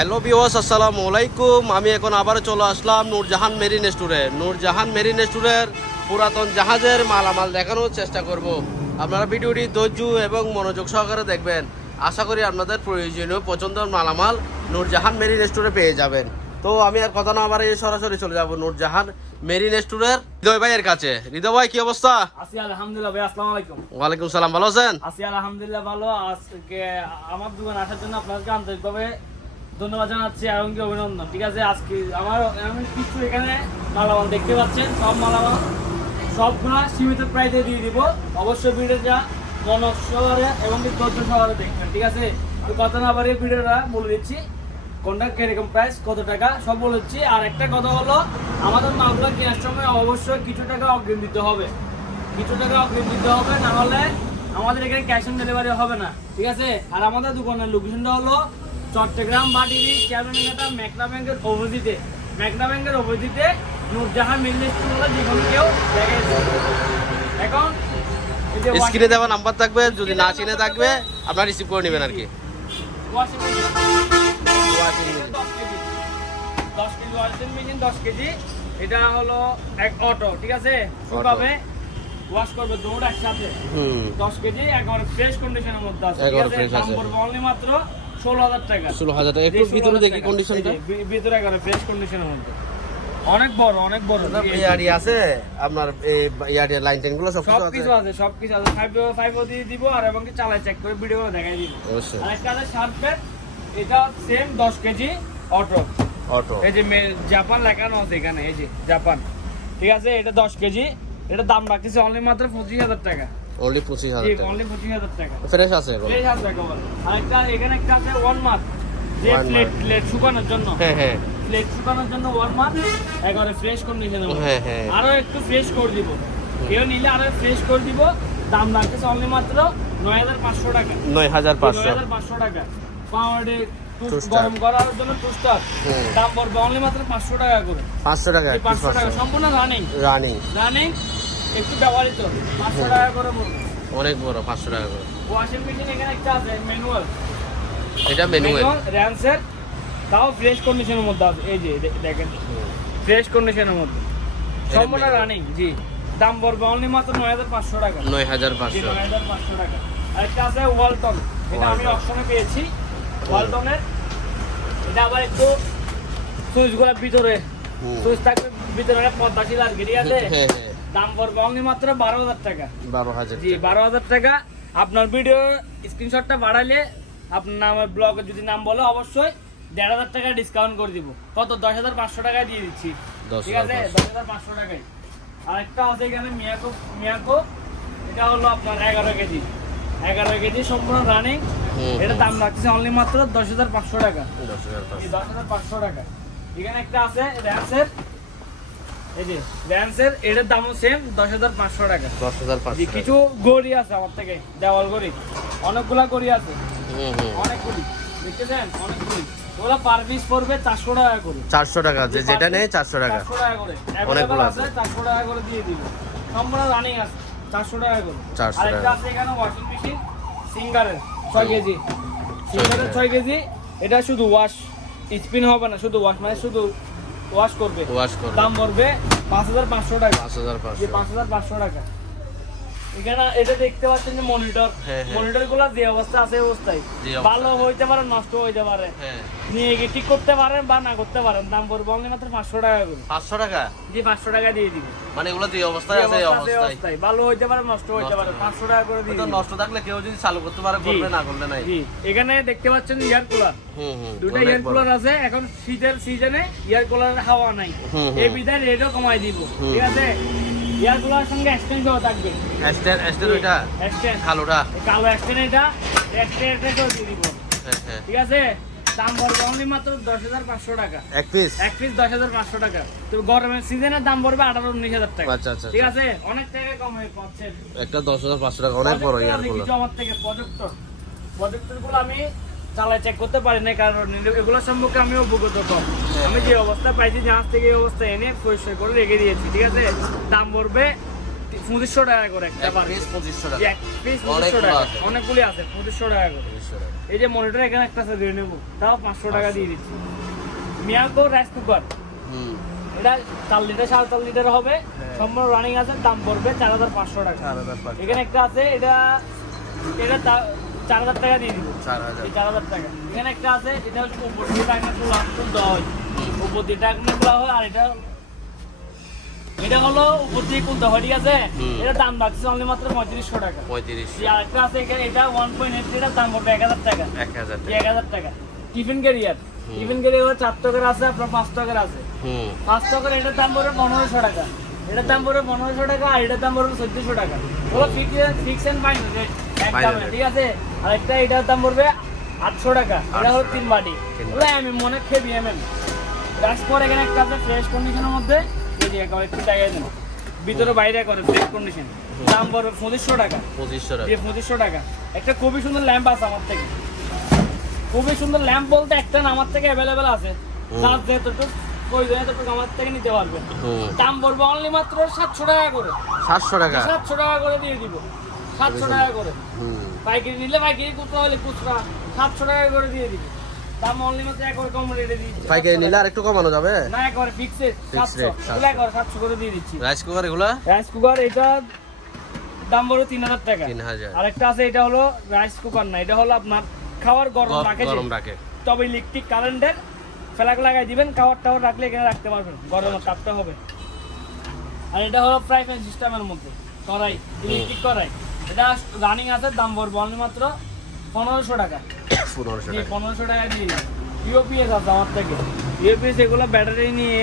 Hello viewers, আসসালামু আলাইকুম। আমি এখন আবার চলে আসলাম নূরজাহান মেরিন স্টোরে। নূরজাহান মেরিন স্টোরের পুরাতন জাহাজের মালামাল দেখানোর চেষ্টা করব। আপনারা ভিডিওটি ধৈর্য এবং মনোযোগ সহকারে দেখবেন। আশা করি আপনাদের প্রয়োজনীয় পছন্দের মালামাল নূরজাহান মেরিন স্টোরে পেয়ে যাবেন। তো আমি আর কথা না আবার সরাসরি চলে যাব নূরজাহান মেরিন স্টোরের হৃদয় ভাইয়ের কাছে। হৃদয় ভাই, কি অবস্থা? আছি আলহামদুলিল্লাহ ভাই। আসসালামু আলাইকুম। ওয়ালাইকুম সালাম, ভালো আছেন? আছি আলহামদুলিল্লাহ ভালো। আজকে আমার দোকানে আসার জন্য আপনাকে আন্তরিকভাবে ধন্যবাদ জানাচ্ছি এবং কি অভিনন্দন। ঠিক আছে, আজকে আমার এমন কিছু এখানে মালামাল দেখতে পাচ্ছেন, সব মালামাল সবগুলো সীমিত প্রাইসে দিয়ে দিব। অবশ্যই ভিডিওটা মনোযোগ সহকারে এবং কি ধৈর্য সহকারে দেখবেন। ঠিক আছে, তো কথা না বাড়িয়ে ভিডিওটা বলে দিচ্ছি কোনটা কিরকম প্রাইস, কত টাকা সব বলে দিচ্ছি। আর একটা কথা হলো, আমাদের মালগুলো কেনার সময় অবশ্যই কিছু টাকা অগ্রিম দিতে হবে। কিছু টাকা অগ্রিম দিতে হবে, না হলে আমাদের এখানে ক্যাশ অন ডেলিভারি হবে না। ঠিক আছে, আর আমাদের দোকানের লোকেশনটা হলো চট্টগ্রাম বাটিরি চেয়ারম্যানঘাটা মেঘনা ব্যাংকের অপোজিটে। মেঘনা ব্যাংকের অপোজিটে নূরজাহান মেরিন স্টোর, যে কোনো কেউ দেখে। এখন স্ক্রিনে দেওয়া নাম্বার থাকবে, যদি না চিনে থাকবে আপনারা রিসিভ করে নেবেন আর কি। 10 কেজি এটা হলো এক অটো। ঠিক আছে, কিভাবে ওয়াশ করবে দুটো একসাথে। 10 কেজি একবার ফ্রেশ কন্ডিশনের মধ্যে আছে। ঠিক আছে, দাম পড়বে অনলি মাত্র 16,000 টাকা। 16,000 টাকা। একটু ভিতরে দেখি কন্ডিশনটা। ভিতরে একবার ফ্রেশ কন্ডিশনের মধ্যে অনেক বড় অনেক বড় ইয়ারি আছে আপনার, এই ইয়ারি লাইন টেন গুলো সব কিছু আছে, সবকিছু আছে। 5 দিয়ে দিব আর এবং কি চালায় চেক করে ভিডিও দেখাই দিব। অবশ্যই। আর একটা আছে শার্ট প্যান্ট, এটা সেম 10 কেজি অটো। এই যে জাপান লেখানো আছে এখানে, এই যে জাপান। ঠিক আছে, এটা 10 কেজি, এটা দাম রাখতেছে অনলি মাত্র 25,000 টাকা। অনলি 25,000 টাকা। অনলি 25,000 টাকা। ফ্রেশ আছে এগুলো। ফ্রেশ আছে একেবারে। আর একটা এখানে একটা আছে 1 মান্থ, যে প্লেট শুকানোর জন্য। হ্যাঁ হ্যাঁ, প্লেট শুকানোর জন্য 1 মান্থ একেবারে ফ্রেশ কন্ডিশনে। হ্যাঁ হ্যাঁ, আরো একটু ফ্রেশ করে দিব, কেউ নিলে আরো ফ্রেশ করে দিব। দাম রাখতেছে অনলি মাত্র 9,500 টাকা। 9,500 টাকা। পাউডারে গরম করার জন্য টুস্টার দাম পড়বে অনলি মাত্র 500 টাকা করে। 500 টাকা। 500 টাকা সম্পূর্ণ রানিং একটু ব্যবহৃত। 500 টাকা করে পড়বে। অনেক বড়, 500 টাকা করে। ওয়াশিং মেশিন এখানে একটা আছে ম্যানুয়াল, এটা ম্যানুয়াল র্যান্সের, তাও ফ্রেশ কন্ডিশনের মধ্যে আছে। এই যে দেখেন, ফ্রেশ কন্ডিশনের মধ্যে সম্পূর্ণ রানিং। জি, দাম পড়বে অনলি মাত্র 9,500 টাকা। 9,500 টাকা। আর একটা আছে ওয়ালটন, এটা আমি অপশনে পেয়েছি ওয়ালটনের। এটা আবার একটু সুইচগুলো ভিতরে, সুইচ থাকবে ভিতরে পদ্মাশীল আর কি। ঠিক আছে, দাম পড়বে অনলি মাত্র 12,000 টাকা। 12,000। জি, 12,000 টাকা। আপনার ভিডিও স্ক্রিনশটটা বাড়াইলে আপনার নামের ব্লগে যদি নাম বলে অবশ্যই 1,500 টাকা ডিসকাউন্ট করে দিব। কত? 10,500 টাকায় দিয়ে দিচ্ছি। ঠিক আছে, 10,500 টাকায়। আরেকটা আছে এখানে মিয়াকো, এটা হলো আপনার 11 কেজি সম্পূর্ণ রানিং। এটা দাম রাখছে অনলি মাত্র 10,500 টাকা। 10,500 টাকা। এখানে একটা আছে র্যান্সের, এই যে র্যান্সের, এটার দামও সেম 10,500 টাকা। 10,500। কিছু গড়ি আছে আমার থেকে, দেওয়াল গড়ি, অনেকগুলা গড়ি আছে, অনেকগুলি দেখতেছেন, অনেকগুলি। ওগুলা পার পিস পড়বে 400 টাকা করে। 400 টাকা, যেটা নেই 400 টাকা। 400 টাকা করে অনেকগুলো আছে, 400 টাকা করে দিয়ে দিব। সম্পূর্ণ রানিং আছে, 400 টাকা করে। 400 আরেকটা টাকা। আছে এখানে ওয়াশিং মেশিন সিঙ্গারের 6 কেজি, সিঙ্গারের 6 কেজি। এটা শুধু ওয়াশ, স্পিন হবে না, শুধু ওয়াশ, মানে শুধু ওয়াশ করবে। দাম পড়বে 5,500 টাকা। 5,500 টাকা। এখানে এটা দেখতে পাচ্ছেন যে মনিটর গুলা যে অবস্থা আছে অবস্থায়, ভালো হইতে পারে, নষ্ট হইতে পারে, নিয়ে গিয়ে ঠিক করতে পারেন বা না করতে পারেন। দাম পড়বে অনলি মাত্র 500 টাকা করে। 500 টাকা? জি, 500 টাকা দিয়ে দিব। মানে এগুলো যে অবস্থায় আছে এই অবস্থায় ভালো হইতে পারে, নষ্ট হইতে পারে, 500 টাকা করে দিয়ে দিব। নষ্ট থাকলে কেউ যদি চালু করতে পারে করবে, না করলে নাই। জি, এখানে দেখতে পাচ্ছেন ইয়ার কুলার, দুটো ইয়ার কুলার আছে। এখন শীতের সিজনে ইয়ার কুলারের হাওয়া নাই, এই বিধায় রেটও কমাই দিব। ঠিক আছে, ইয়ার কুলার সঙ্গে এক্সটেন্ড সহ থাকবে। এক্সটেন্ড ওইটা কালোটা, কালো এক্সটেন্ড, এটা এক্সটেন্ড দিয়ে দিব। ঠিক আছে, দাম পড়বে অনলি মাত্র 10,500 টাকা। এক পিস 10,500 টাকা। তো গরমের সিজনের দাম পড়বে 18-19,000 টাকা। আচ্ছা। ঠিক আছে, অনেক টাকা কম হয়ে পাচ্ছেন। একটা 10,500 টাকা, অনেক বড় ইয়ার কুলার। কিছু আমার থেকে প্রজেক্টর গুলো আমি চালায় চেক করতে পারি না, কারণ এগুলো সম্পর্কে আমি অবগত কম। আমি যে অবস্থা পাইছি জাহাজ থেকে এই অবস্থা এনে পরিষ্কার করে রেখে দিয়েছি। ঠিক আছে, দাম পড়বে 2500 টাকা করে একটা এক পিস 2500 টাকা এক পিস 2500 অনেকগুলো টাকা আছে। অনেকগুলি আছে 2500 টাকা করে 2500 টাকা এই যে মনিটর এখানে একটা আছে রিনিউবল তাও 500 টাকা দিয়ে দিচ্ছি মিয়াকো রাইস কুকার হুম এটা 4 লিটার 4.5 লিটার হবে সম্পূর্ণ রানিং আছে দাম পড়বে 4500 টাকা 4500 এখানে একটা আছে এটা 4000 টাকা দিয়ে দিব 4000 এই 4000 টাকা এখানে একটা আছে এটা হচ্ছে উপর দিয়ে টাকা দেওয়া হয় উপর দিয়ে টাকা খোলা হয় আর এটা হলো উপর দিয়ে খুলতে হয় ঠিক আছে এটা দাম রাখছে অনলি মাত্র 3500 টাকা 3500 আর একটা আছে এখানে এটা 1.8 এটার দাম পড়বে 1000 টাকা 1000 টাকা 1000 টাকা টিফিন ক্যারিয়ার 4 টাকার আছে আপনার 5 টাকার আছে হুম 5 টাকার এটার দাম পড়বে 1500 টাকা এটার দাম পড়বে 1500 টাকা আর এটার দাম পড়বে 1400 টাকা ওগুলো ফিক্স এন্ড ফাইনাল রেট একদম ঠিক আছে আর একটা এটার দাম পড়বে 800 টাকা এটা হলো 3 বাটি ওগুলো আমি মনে খেবি রাইস পর এখানে একটা আছে ফ্রেশ কন্ডিশনের মধ্যে এই যে একটু টাকায় দেন ভিতরে বাইরে করে ফ্রেশ কন্ডিশন দাম পড়বে 2500 টাকা 2500 টাকা 2500 টাকা একটা খুবই সুন্দর ল্যাম্প আছে আমার থেকে খুবই সুন্দর ল্যাম্প বলতে একটা না আমার থেকে অ্যাভেলেবেল আছে চার্জ যেতটুকু প্রয়োজন এতটুকু আমার থেকে নিতে পারবেন দাম পড়বে অনলি মাত্র 700 টাকা করে 700 টাকা 700 টাকা করে দিয়ে দিব 700 টাকা করে পাইকারি নিলে পাইকারি খুচরা হলে খুচরা 700 টাকা করে দিয়ে দিব দাম অনলি মাত্র একবার কম রেটে দিচ্ছি পাইকারি নিলে আর একটু কমানো যাবে না একবারে ফিক্সড 700 এগুলো একবার 700 করে দিয়ে দিচ্ছি রাইস কুকার এগুলা রাইস কুকার এটা দাম পড়বে 3000 টাকা 3000 আরেকটা আছে এটা হলো রাইস কুকার না এটা হলো আপনার খাবার গরম রাখে তবে ইলেকট্রিক কারেন্টের ফ্ল্যাগ লাগাই দিবেন খাবার টাওয়ার রাখলে এখানে রাখতে পারবেন গরম তাপটা হবে আর এটা হলো ফ্রাই প্যান সিস্টেমের মধ্যে কড়াই ইলেকট্রিক কড়াই এটা রানিং আছে দাম পড়বে অনলি মাত্র 1500 টাকা 1500 টাকা 1500 টাকা দিয়ে ইউপিএস আছে আমার থেকে ইউপিএস এগুলো ব্যাটারি নিয়ে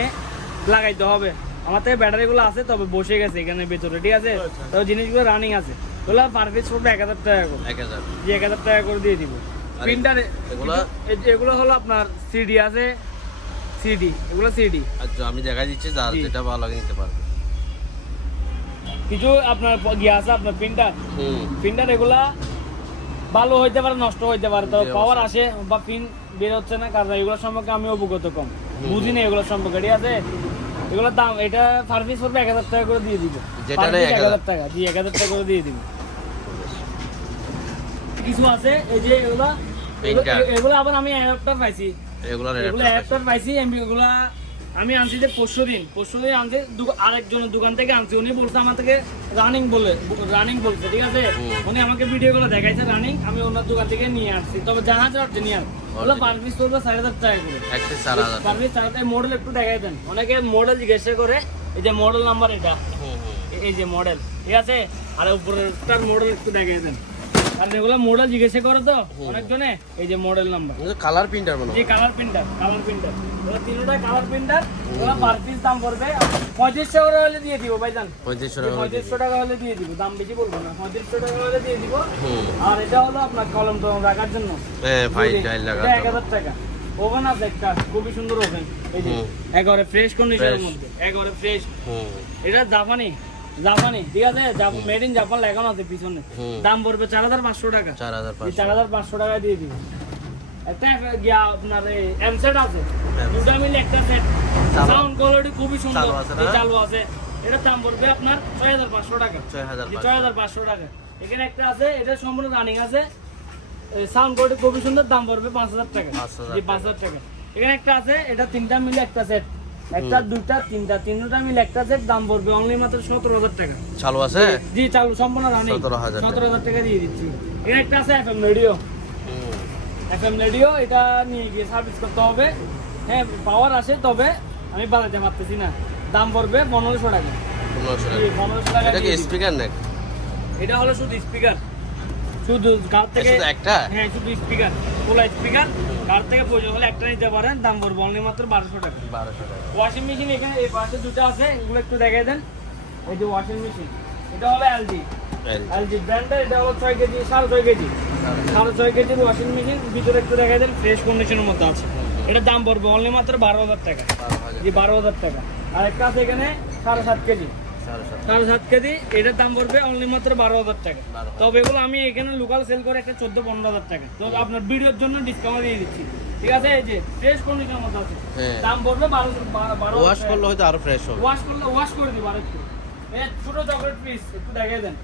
লাগাইতে হবে আমার থেকে ব্যাটারিগুলো আছে তবে বসে গেছে এখানে ভেতরে ঠিক আছে তবে জিনিসগুলো রানিং আছে ওগুলো পার পিস পড়বে 1000 টাকা করে 1000 যে 1000 টাকা করে দিয়ে দিব প্রিন্টার এগুলো হলো আপনার সিডি আছে সিডি এগুলো সিডি আচ্ছা আমি দেখাই দিচ্ছি যার যেটা ভালো লাগে নিতে পারবে কিছু আপনার গিয়ে আছে আপনার প্রিন্টার এগুলা ভালো হইতে পারে নষ্ট হইতে পারে তো পাওয়ার আসে বা পিন বের হচ্ছে না কারণ এগুলো সম্পর্কে আমি অবগত কম বুঝি না এগুলো সম্পর্কে ঠিক আছে এগুলোর দাম এটা সার্ভিস পড়বে 1000 টাকা করে দিয়ে দিব যেটা নেই 1000 টাকা জি 1000 টাকা করে দিয়ে দিব কিছু আছে এই যে এগুলো আবার আমি অ্যাডাপ্টার পাইছি এগুলো অ্যাডাপ্টার পাইছি এগুলো আমি আনছি যে পরশু দিন আনছি আরেকজনের দোকান থেকে আনছি উনি বলছে আমার থেকে রানিং বলছে ঠিক আছে উনি আমাকে ভিডিওগুলো দেখাইছে রানিং আমি ওনার দোকান থেকে নিয়ে আসছি তবে জাহাজ অরিজিনাল ওগুলো পার পিস পড়বে 4500 টাকা করে একটা 4000 পার পিস 4000 মডেল একটু দেখাই দেন অনেকে মডেল জিজ্ঞাসা করে এই যে মডেল নাম্বার এটা এই যে মডেল ঠিক আছে আর উপরেরটার মডেল একটু দেখাই দেন আর এগুলো মডেল জিজ্ঞাসা করে তো অনেকজনে এই যে মডেল নাম্বার কালার প্রিন্টার মানে জি কালার প্রিন্টার ওগুলো তিনটা কালার প্রিন্টার ওগুলো পার পিস দাম পড়বে 3500 করে হলে দিয়ে দিব ভাইজান 3500 টাকা হলে দিয়ে দিব দাম বেশি বলবো না 3500 টাকা হলে দিয়ে দিব আর এটা হলো আপনার কলম তো রাখার জন্য ফাইল টাইল লাগা 1000 টাকা ওভেন আছে একটা খুবই সুন্দর ওভেন এই যে একবারে ফ্রেশ কন্ডিশনের মধ্যে একবারে ফ্রেশ এটা জাপানি ঠিক আছে মেড ইন জাপান লাগানো আছে পিছনে দাম পড়বে 4500 টাকা 4500 টাকা দিয়ে দিবেন একটা গিয়া আপনার এমসেট আছে দুটো মিলে একটা সেট সাউন্ড কোয়ালিটি খুবই সুন্দর চালু আছে এটা দাম পড়বে আপনার 6500 টাকা 6500 টাকা এখানে একটা আছে এটা সম্পূর্ণ রানিং আছে সাউন্ড কোয়ালিটি খুবই সুন্দর দাম পড়বে 5000 টাকা জি 5000 টাকা এখানে একটা আছে এটা তিনটা মিলে একটা সেট একটা দুইটা তিনটা মিলে একটা সেট দাম পড়বে অনলি মাত্র 17000 টাকা চালু আছে জি চালু সম্পূর্ণ রানিং 17000 টাকা দিয়ে দিচ্ছি এখানে একটা আছে এফএম রেডিও এটা নিয়ে গিয়ে সার্ভিস করতে হবে হ্যাঁ পাওয়ার আসে তবে আমি বানাতে পারতেছি না দাম পড়বে 1500 টাকা 1500 টাকা এটা কি স্পিকার নাকি এটা হলো শুধু স্পিকার শুধু কার থেকে একটা হ্যাঁ শুধু স্পিকার ফুল স্পিকার কার থেকে প্রয়োজন হলে একটা নিতে পারেন দাম পড়বে অনলি মাত্র 1200 টাকা ওয়াশিং মেশিন এখানে এই পাশে দুটো আছে এগুলো একটু দেখাই দেন এই যে ওয়াশিং মেশিন এটা হলো এলজি ব্র্যান্ডের এটা হলো 6 কেজি 6.5 কেজি 6.5 কেজির ওয়াশিং মেশিন ভিতরে একটু দেখাই দেন ফ্রেশ কন্ডিশনের মধ্যে আছে এটা দাম পড়বে অনলি মাত্র 12000 টাকা জি 12000 টাকা আর একটা আছে এখানে 7.5 কেজি 7.5 কেজি এটার দাম পড়বে অনলি মাত্র 12000 টাকা তবে এগুলো আমি এখানে লোকাল সেল করে একটা 14-15000 টাকা তো আপনার ভিডিওর জন্য ডিসকাউন্ট দিয়ে দিচ্ছি ঠিক আছে এই যে ফ্রেশ কন্ডিশনের মধ্যে আছে দাম পড়বে 12 ওয়াশ করলে হয়তো আরো ফ্রেশ হবে ওয়াশ করে দিব আরেকটু এই ছোট চকলেট পিস একটু দেখিয়ে দেন।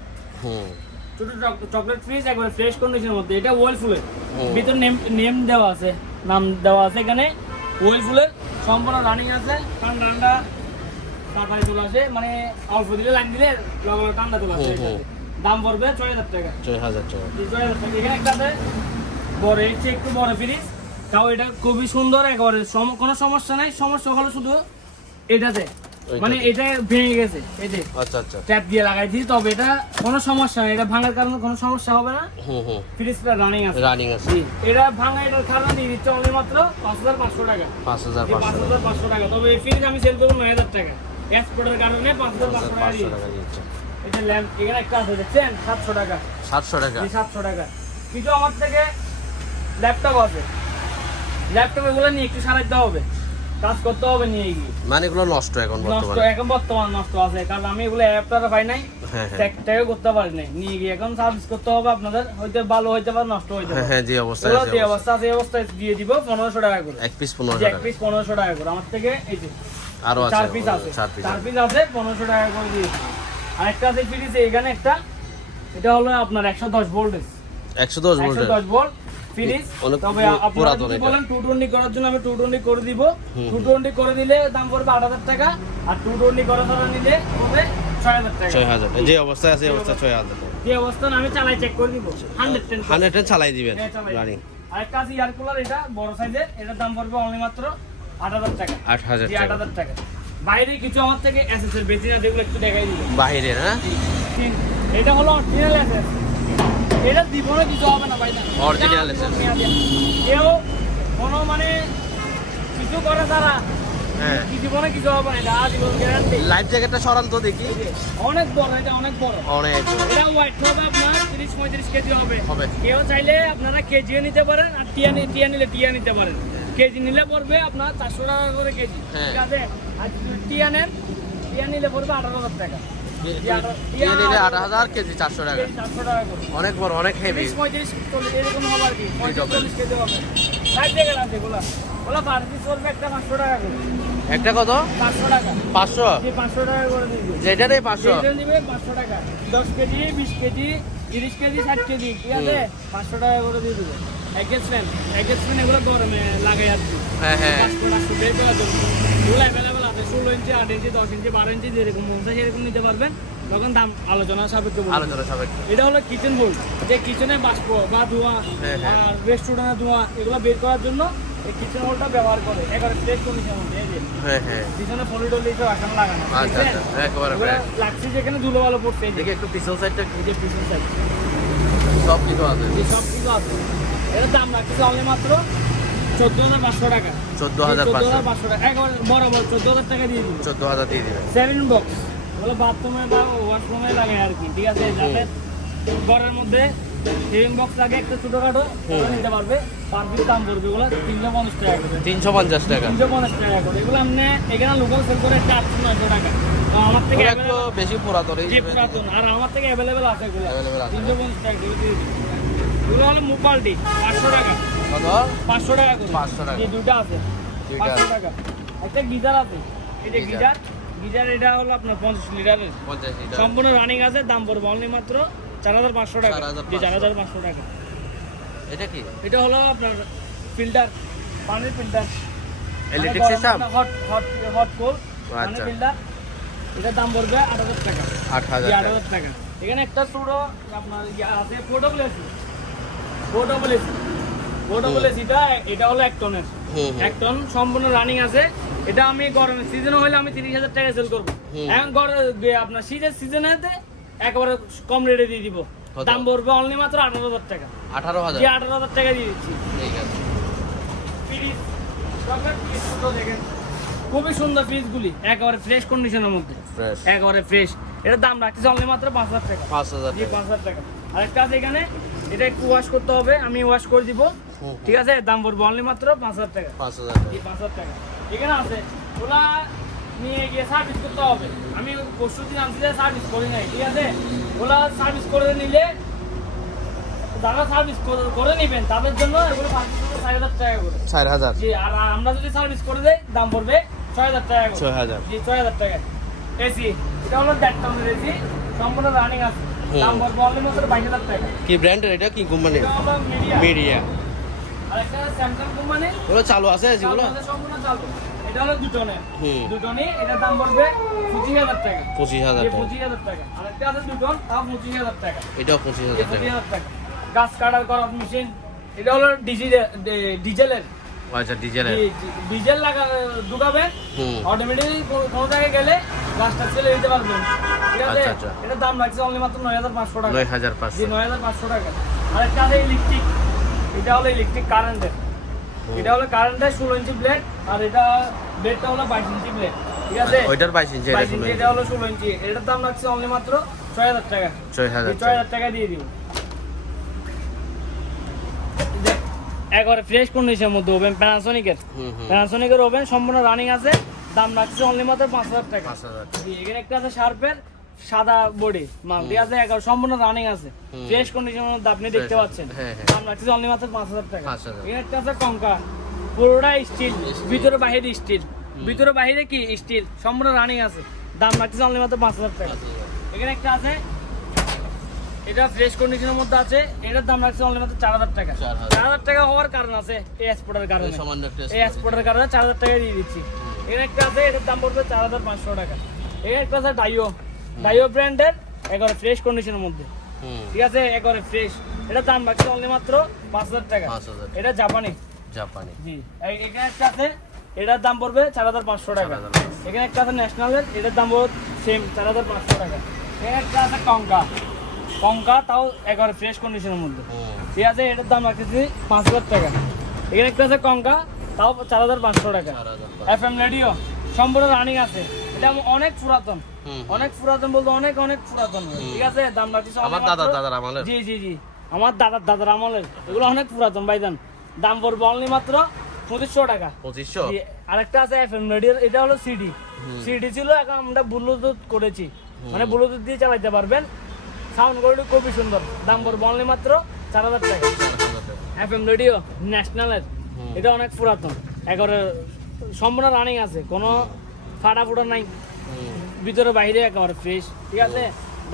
হুম ছোট চকলেট ফ্রিজ একবারে ফ্রেশ কন্ডিশনের মধ্যে, এটা ওয়েলফুলের হুম। ভিতর নেম দেওয়া আছে, নাম দেওয়া আছে এখানে ওয়েলফুলের, সম্পূর্ণ রানিং আছে। ঠান্ডা ঠান্ডা তাড়াতাড়ি চলে আসে, মানে অল্প দিলে লাইন দিলে লগে ঠান্ডা চলে আসে। দাম পড়বে 6000 টাকা। 6000 টাকা। 6000 টাকা। এখানে একটা আছে বড়, এর চেয়ে একটু বড় ফ্রিজ, তাও এটা খুবই সুন্দর, একেবারে কোনো সমস্যা নাই। সমস্যা হলো শুধু এটাতে, মানে এটা ভেঙে গেছে, এই যে আচ্ছা আচ্ছা। ট্যাপ দিয়ে লাগাই দিই, তবে এটা কোনো সমস্যা নেই, এটা ভাঙার কারণে কোনো সমস্যা হবে না। ফ্রিজটা রানিং আছে। রানিং আছে। জি, এটা ভাঙা, এটার কারণে নিয়ে দিচ্ছে অনলি মাত্র 5500 টাকা। 5500 টাকা। তবে এই ফ্রিজ আমি সেল করবো 9000 টাকা, এক্সপোর্টের কারণে 5500 টাকা দিচ্ছি। এটা ল্যাম্প এখানে একটা আছে দেখছেন, 700 টাকা। 700 টাকা। 700 টাকা। কিছু আমার থেকে ল্যাপটপ আছে, ল্যাপটপ এগুলো নিয়ে একটু সারাইতে হবে, কাজ করতে হবে নিয়ে গিয়ে। মানে এগুলো নষ্ট এখন নষ্ট, বর্তমানে? এখন বর্তমান নষ্ট আছে, কারণ আমি এগুলো অ্যাপটা পাই নাই, ট্যাগও করতে পারি নাই, নিয়ে গিয়ে এখন সার্ভিস করতে হবে। আপনাদের হয়তো ভালো হইতে পারে, নষ্ট হইতে পারে। হ্যাঁ যে অবস্থা এগুলো আছে, যে অবস্থা আছে, এই অবস্থায় দিয়ে দিব 1500 টাকা করে। এক পিস 1500 যে এক টাকা। পিস 1500 টাকা করে আমার থেকে। এই যে আরো আছে, 4 পিস আছে, 4 পিস আছে 1500 টাকা করে দিয়েছি। আর একটা আছে ফ্রিজ, এখানে একটা, এটা হলো আপনার 110 ভোল্টেজ, 110 ভোল্টের 110 ভোল্ট ফ্রিজ। অনেক তবে আপনারা পুরাতন যদি এটা। বলেন 220 করার জন্য, আমি 220 করে দিব। 220 করে দিলে দাম পড়বে 8000 টাকা, আর 220 করা ছাড়া নিলে হবে 6000 টাকা। 6000। যে অবস্থায় আছে এই অবস্থা 6000 টাকা। এই অবস্থা আমি চালাই চেক করে দিব 110 100 চালাই দিবেন রানিং। আরেকটা আছে এয়ার কুলার, এটা বড় সাইজের, এটার দাম পড়বে অনলি মাত্র 8000 টাকা। 8000 জি, টাকা। 8000 টাকা। বাইরে কিছু আমার থেকে এসএসএর বেশি না, যেগুলো একটু দেখাই দিব। বাইরে না? এটা হলো অরিজিনাল এসএস, এটা জীবনে কিছু হবে না ভাই না, Original SS কেউ কোনো মানে কিছু করে তারা হ্যাঁ। কি জীবনে কিছু হবে না, এটা আজীবন গ্যারান্টি। লাইফ জ্যাকেটটা সরান তো দেখি। অনেক বড়, এটা অনেক বড়। অনেক এটা ওয়েট হবে আপনার 30-35 কেজি হবে। হবে। কেউ চাইলে আপনারা কেজিও নিতে পারেন, আর টিয়া নিলে টিয়া নিতে পারেন। কেজি নিলে পড়বে আপনার 400 টাকা করে কেজি, হ্যাঁ। ঠিক আছে। আর যদি টিয়া নেন, টিয়া নিলে পড়বে 18000 টাকা। দিয়ে নিলে 8000, কেজি 400 টাকা। কেজি 400 টাকা করে। অনেক বড়, অনেক হেভি। 30-35 এরকম হবে আর কি, 35-40 কেজি হবে। সাইড থেকে আছে এগুলা, ওগুলা পার পিস পড়বে একটা 500 টাকা করে। একটা কত? 500 টাকা। 500? জি, 500 টাকা করে দিয়ে দিই। যেটারই 500? যেটা নিবে 500 টাকা। 10 কেজি, 20 কেজি, 30 কেজি, 60 কেজি, ঠিক আছে, 500 টাকা করে দিয়ে দেবো। এগেসমেন্ট এগুলো গরমে লাগাই আর কি। হ্যাঁ হ্যাঁ। বের করার জন্য এগুলো অ্যাভেলেবেল আছে, 16 ইঞ্চি, 8 ইঞ্চি, 10 ইঞ্চি, 12 ইঞ্চি, যেরকম মন চায় সেরকম নিতে পারবেন। তখন দাম আলোচনা সাপেক্ষে বলবো। আলোচনা সাপেক্ষে। এটা হলো কিচেন হোল্ড, যে কিচেনে বাষ্প বা ধোঁয়া হ্যাঁ, হ্যাঁ। আর রেস্টুরেন্টের ধোঁয়া এগুলো বের করার জন্য এই কিচেন হোল্ডটা ব্যবহার করে। একেবারে ফ্রেশ কন্ডিশনের মধ্যে, এই যে হ্যাঁ হ্যাঁ। পিছনে পলিডল এইসব এখানে লাগানো। আচ্ছা আচ্ছা, একেবারে এগুলো লাগছে যেখানে ধুলো ভালো পড়ছে, এই যে দেখি একটু পিছন সাইডটা এই যে পিছন সাইড, সব কিছু আছে। এই সব কিছু আছে। এর দাম রাখছে অনলি মাত্র 14500 টাকা। 14500 টাকা, একেবারে বরাবর 14000 টাকা দিয়ে দিবি। 14000 দিয়ে দিবেন। 7 বক্স, ওগুলো বাথরুমে বা ওয়াশরুমে লাগে আর কি, ঠিক আছে। যাতে ঘরের মধ্যে 7 বক্স লাগে, একটা ছোটখাটো ওগুলো নিতে পারবে। পার পিস দাম পড়বে ওগুলো 350 টাকা করে। 350 টাকা। 350 টাকা করে। এগুলো আপনি এখানে লোকাল সেল করে 400-900 টাকা। তো আমার থেকে ওগুলো একটু বেশি পুরাতন। জি, পুরাতন, আর আমার থেকে অ্যাভেলেবেল আছে এগুলো। Available আছে। 350 টাকা করে দিয়ে দিবি। এগুলো হলো মুপালটি 500 টাকা। কত? 500 টাকা করে। 500 টাকা। জি, দুটো আছে, দুইটা 500 আছে। টাকা। একটা গিজার আছে, এই যে গিজার। গিজার এটা হলো আপনার 50 লিটারের, 50 লিটার। সম্পূর্ণ রানিং আছে। দাম পড়বে অনলি মাত্র 4500 টাকা। 4500 জি, 4500 টাকা। এটা কি? এটা হলো আপনার ফিল্টার, পানির filter, electric system? Hot cold পানির আচ্ছা। ফিল্টার। এটার দাম পড়বে 8000 টাকা। 8000 জি, টাকা। 8000 টাকা। এখানে একটা ছোটো আপনার আছে পোর্টেবল এসিটা, এটা হলো 1 টনের। 1 টন সম্পূর্ণ রানিং আছে। এটা আমি গরমের সিজনে হলে আমি 30,000 টাকা সেল করবো। এখন আপনার শীতের সিজনেতে একেবারে কম রেটে দিয়ে দিব। কত? দাম পড়বে অনলি মাত্র 18,000 টাকা। 18000? জি, 18,000 টাকা দিয়ে দিচ্ছি। ঠিক আছে। ফ্রিজ, চকলেট ফ্রিজ দুটো দেখেন, খুবই সুন্দর ফ্রিজগুলি, একেবারে ফ্রেশ কন্ডিশনের মধ্যে, ফ্রেশ। একেবারে ফ্রেশ। এটার দাম রাখতেছে অনলি মাত্র 5000 টাকা। 5000 জি, টাকা। 5000 টাকা। আরেকটা আছে এখানে, এটা একটু ওয়াশ করতে হবে, আমি ওয়াশ করে দিব, ঠিক আছে। দাম পড়বে অনলি মাত্র 5000 টাকা। 5000 জি, টাকা। 5000 টাকা। এখানে আছে, ওলা নিয়ে গিয়ে সার্ভিস করতে হবে। আমি পরশু দিন আনছি, সার্ভিস করি নাই, ঠিক আছে। ওলা সার্ভিস করে নিলে, যারা সার্ভিস করে নিবেন তাদের জন্য এগুলো 4000 টাকা করে। 4000? জি, আর আমরা যদি সার্ভিস করে দেই দাম পড়বে 6000 টাকা করে। 6000? জি, 6000 টাকা। এসি এটা হলো 1.5 টনের এসি সম্পূর্ণ রানিং আছে দাম পড়বে অনলি মাত্র 22,000 টাকা কি ব্র্যান্ডের এটা, কি কোম্পানি? এটা হলো মিডিয়া মিডিয়া। আর একটা স্যামসাং কোম্পানি ওগুলো চালু আছে যেগুলো? সম্পূর্ণ চালু এটা হলো 2 টনের হুম। 2 টনই এটার দাম পড়বে 25,000 টাকা 25,000 এই টাকা। 25,000 টাকা আর একটা আছে 2 টন তাও 25,000 টাকা এটাও 25,000 টাকা। 25,000 টাকা গাছ কাটার করার মেশিন এটা হলো ডিজেলের আচ্ছা, ডিজেলের। ডিজেল ঢুকাবেন হুম। অটোমেটিকলি কোনো জায়গায় গেলে গাছটা ছেলে দিতে পারবেন ঠিক আছে আচ্ছা, আচ্ছা। এটার দাম লাগছে অনলি মাত্র 9,500 টাকা 9,500। জি 9,500 টাকা আর একটা আছে ইলেকট্রিক এটা হলো ইলেকট্রিক কারেন্টের এটা হলো কারেন্টের 16 ইঞ্চি ব্লেড আর এটা ব্লেডটা হলো 22 ইঞ্চি ব্লেড ঠিক আছে ওইটার 22 ইঞ্চি, এটা 22 ইঞ্চি এটা হলো 16 ইঞ্চি এটার দাম লাগছে অনলি মাত্র 6,000 টাকা 6,000 টাকা। 6,000 টাকা দিয়ে দিব একবারে ফ্রেশ কন্ডিশনের মধ্যে ওভেন প্যানাসোনিকের হুম, হুম। প্যানাসোনিকের ওভেন সম্পূর্ণ রানিং আছে দাম রাখছে অনলি মাত্র 5,000 টাকা 5,000 টাকা। জি, এখানে একটা আছে শার্পের সাদা বডি মাল ঠিক আছে সম্পূর্ণ রানিং আছে হুম। ফ্রেশ কন্ডিশনের মধ্যে আপনি দেখতে পাচ্ছেন হ্যাঁ, হ্যাঁ। দাম রাখছে অনলি মাত্র 5,000 টাকা 5,000 এখানে একটা আছে কঙ্কা পুরোটা স্টিল ভিতরে বাহিরে স্টিল ভিতরে বাহিরে কি স্টিল সম্পূর্ণ রানিং আছে দাম রাখছে অনলি মাত্র 5,000 টাকা এখানে একটা আছে এটা ফ্রেশ কন্ডিশনের মধ্যে আছে এটার দাম রাখছে অনলি মাত্র 4,000 টাকা 4,000 4,000 টাকা হওয়ার কারণ আছে এই এক্সপোর্টের কারণে সামান্য একটা এই এক্সপোর্টের কারণে 4,000 টাকা দিয়ে দিচ্ছি এর একটা আছে এটার দাম পড়বে 4,500 টাকা এর একটা আছে ডাইও ব্র্যান্ডের একবারে ফ্রেশ কন্ডিশনের মধ্যে হুম। ঠিক আছে একবারে ফ্রেশ এটার দাম রাখছে অনলি মাত্র 5,000 টাকা 5,000 এটা জাপানি জাপানি। জি এখানে একটা আছে এটার দাম পড়বে 4,500 টাকা 4,500 এখানে একটা আছে ন্যাশনালের এটার দাম পড়বে সেম 4,500 টাকা এখানে একটা আছে কঙ্কা তাও একবারে ফ্রেশ কন্ডিশনের মধ্যে হুম। ঠিক আছে এটার দাম রাখতেছি 5,000 টাকা এখানে একটা আছে কঙ্কা তাও 4,500 টাকা 4,500 এফএম রেডিও সম্পূর্ণ রানিং আছে এটা অনেক পুরাতন হুম। অনেক পুরাতন বলতে অনেক অনেক পুরাতন ঠিক আছে দাম রাখতেছি আমার দাদার আমলের। জি জি জি আমার দাদার আমলের এগুলো অনেক পুরাতন ভাইজান দাম পড়বে অনলি মাত্র 2,500 টাকা 2500। জি, আরেকটা আছে এফএম রেডিও এটা হলো সিডি ছিল এখন আমরা ব্লুটুথ করেছি মানে ব্লুটুথ দিয়ে চালাতে পারবেন সাউন্ড কোয়ালিটি খুবই সুন্দর দাম পড়বে অনলি মাত্র 4,000 টাকা 4,000 টাকা। এফএম রেডিও ন্যাশনালের এটা অনেক পুরাতন একবারে সম্পূর্ণ রানিং আছে কোনো ফাটা ফুটা নাই হুম। ভিতরে বাইরে একেবারে ফ্রেশ ঠিক আছে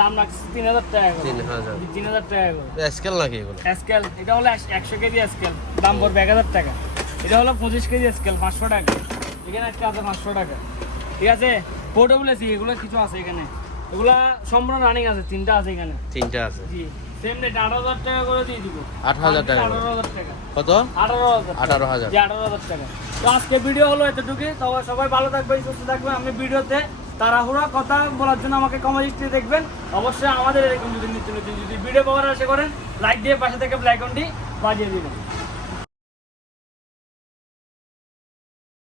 দাম রাখছে 3,000 টাকা করে 3,000। 3,000 টাকা করে স্কেল নাকি এগুলো? স্কেল এটা হলো 100 কেজি স্কেল দাম পড়বে 1,000 টাকা এটা হলো 25 কেজি স্কেল 500 টাকা এখানে একটা আছে 500 টাকা ঠিক আছে পোর্টেবল এসি এগুলো কিছু আছে এখানে এগুলা সম্পূর্ণ রানিং আছে তিনটা আছে এখানে তিনটা আছে। জি সেম রেট 18,000 টাকা করে দিয়ে দিব 8,000 টাকা করে। 18,000 টাকা কত? 18,000 18,000। জি 18,000 টাকা তো আজকে ভিডিও হলো এতটুকুই তো সবাই ভালো থাকবেন সুস্থ থাকবেন আমি ভিডিওতে তাড়াহুড়া কথা বলার জন্য আমাকে কমেন্ট দিয়ে দেখবেন অবশ্যই আমাদের এরকম যদি নিত্য নতুন যদি ভিডিও পাওয়ার আশা করেন লাইক দিয়ে পাশে থেকে বেল আইকনটি বাজিয়ে দিবেন